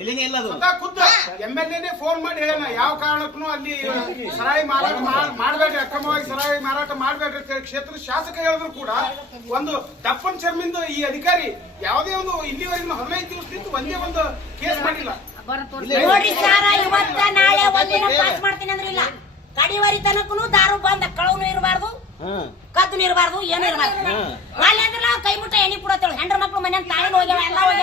ಇಲ್ಲೇ ಫೋನ್ ಮಾಡಿ ಹೇಳেনা ಯಾವ ಕಾರಣಕ್ಕೂ ಅಲ್ಲಿ ಸರಾಯಿ ಮಾರಾಟ ಮಾಡಬೇಡಿ ಅಕಮವಾಗಿ ಸರಾಯಿ ಮಾರಾಟ ಮಾಡಬೇಡಿ ಕ್ಷೇತ್ರದ ಶಾಸಕ ಹೇಳಿದರು ಕೂಡ ಒಂದು ದಪ್ಪن ಚರ್ಮಿಂದ ಈ ಅಧಿಕಾರಿ ಯಾವುದೇ ಒಂದು ಇಲ್ಲಿವರೆಗೂ ದಿವಸ ದಿವಸದಿಂದ ಒಂದೇ ಒಂದು ಕೇಸ್ ಮಾಡಿಲ್ಲ ನೋಡಿ ಸಾರ ಇವತ್ತ ನಾಳೆ ಒಂದಿನ ತನಕನು दारू ಬಂದ ಕಳವನು ಇರಬಾರದು ಹ ಕದ್ದು ಇರಬಾರದು ಏನು ಇರಬಾರದು ಅಲ್ಲಿಂದ ಕೈ ಮುಟ್ಟ ಎನಿಪುಡತೇಳೆ ಹೆಂಡ್ರ ಮಕ್ಕಳು ಮನೆ ತಾಳಿ ಹೋಗಿ ಎಲ್ಲಾ ಹೋಗಿ